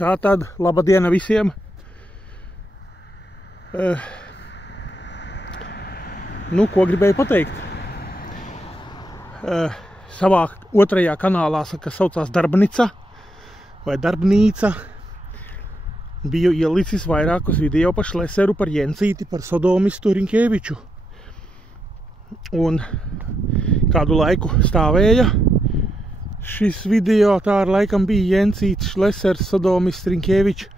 Tātad, laba diena visiem. Ko gribēju pateikt? Savā otrajā kanālā, kas saucās Darbnica vai Darbnīca, biju ielicis vairākus video par Šleseru, par Jencīti, par sodomistu Rinkēviču. Un kādu laiku stāvēja šis video, tā ar laikam bija Jencīts, Šlesers, sodomists Rinkēvičs.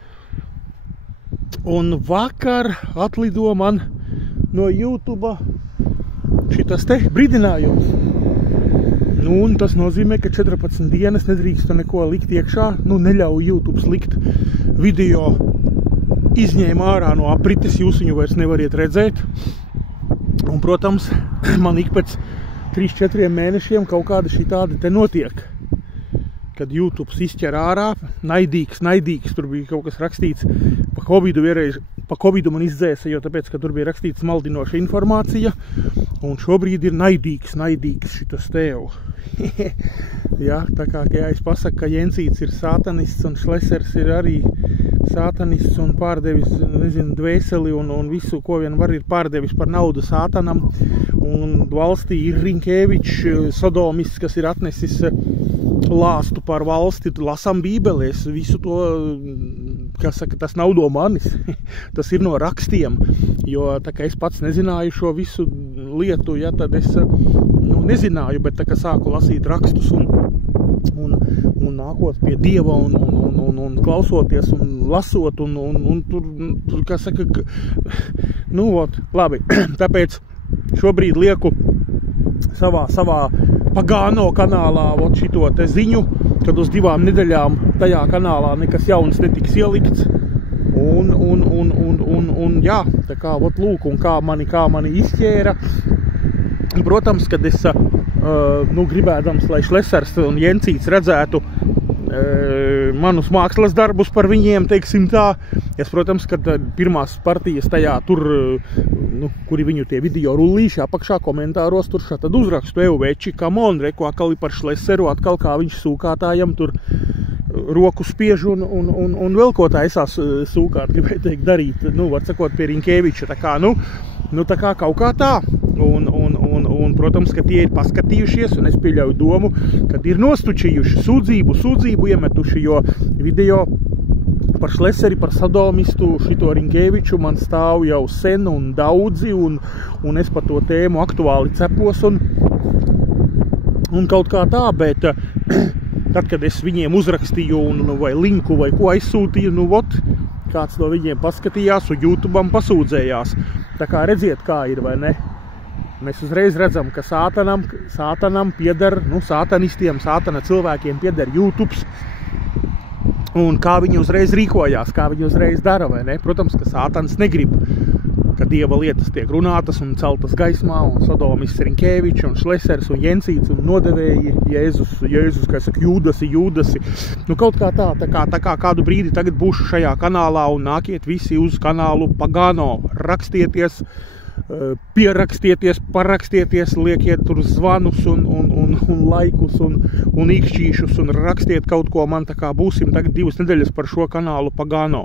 Un vakar atlido man no YouTube šitas te brīdinājums. Un tas nozīmē, ka 14 dienas nedrīkstu neko likt iekšā, neļauj YouTube likt video, izņēma ārā no aprites, jūs viņu vairs nevariet redzēt. Un, protams, man ik pēc 3-4 mēnešiem kaut kāda šī tāda te notiek. Kad YouTube izķer ārā, naidīgs, tur bija kaut kas rakstīts, pa Covidu man izdzēsa, jo tāpēc, ka tur bija rakstīts maldinoša informācija, un šobrīd ir naidīgs šitas tev. Ja, tā kā, ja es pasaku, ka Jencīts ir sātanists un Šlesers ir arī sātanists un pārdevis, dvēseli un visu, ko vien var, ir pārdevis par naudu sātanam, un valstī ir Rinkēvičs, sodomists, kas ir atnesis lāstu par valsti, lasam bībelēs, visu to, kas saka, tas nav no manis, tas ir no rakstiem, jo tā kā es pats nezināju šo visu lietu, ja, tad es nezināju, bet tā kā sāku lasīt rakstus un nākot pie Dieva un klausoties un lasot un tur kā saka, labi, tāpēc šobrīd lieku savā Pagāno kanālā šito te ziņu, kad uz 2 nedēļām tajā kanālā nekas jauns netiks ielikts. Un jā, tā kā lūk, un kā mani izķēra. Protams, kad es gribēdams, lai Šlesers un Jencīts redzētu manus mākslas darbus par viņiem, teiksim tā. Es, protams, kad pirmās partijas tajā tur, kuri viņu tie video rullīši apakšā komentāros, tur tad uzrakstu, veči, come on, reku akali par Šleseru, atkal kā viņš sūkātājam tur roku spiež un vēl ko tā esās sūkāt, gribēju teikt, darīt, var sakot, pie Rinkēviča, tā kā, tā kā kaut kā tā. Un, protams, ka tie ir paskatījušies, un es pieļauju domu, kad ir nostučījuši sūdzību iemetuši, jo video par Šleseri, par sodomistu, šito Rinkēviču man stāv jau sen un daudzi, un es par to tēmu aktuāli cepos, un kaut kā tā, bet tad, kad es viņiem uzrakstīju, vai linku, vai ko aizsūtīju, kāds no viņiem paskatījās un YouTube'am pasūdzējās. Tā kā redziet, kā ir, vai ne? Mēs uzreiz redzam, ka sātanam pieder, sātanistiem, sātana cilvēkiem pieder YouTube's, un kā viņi uzreiz rīkojās, kā viņi uzreiz dara, vai ne? Protams, ka sātans negrib, ka Dieva lietas tiek runātas un celtas gaismā, un sodomists Rinkēvičs, un Šlesers, un Jencīts, un nodevēji Jēzus, kā saka, Jūdasi. Kaut kā tā kā kādu brīdi tagad būšu šajā kanālā, un nākiet visi uz kanālu Pagāno, rakstieties, pierakstieties, parakstieties, liekiet tur zvanus un laikus un īkšķīšus un rakstiet kaut ko man, tā kā būsim tagad 2 nedēļas par šo kanālu Pagāno.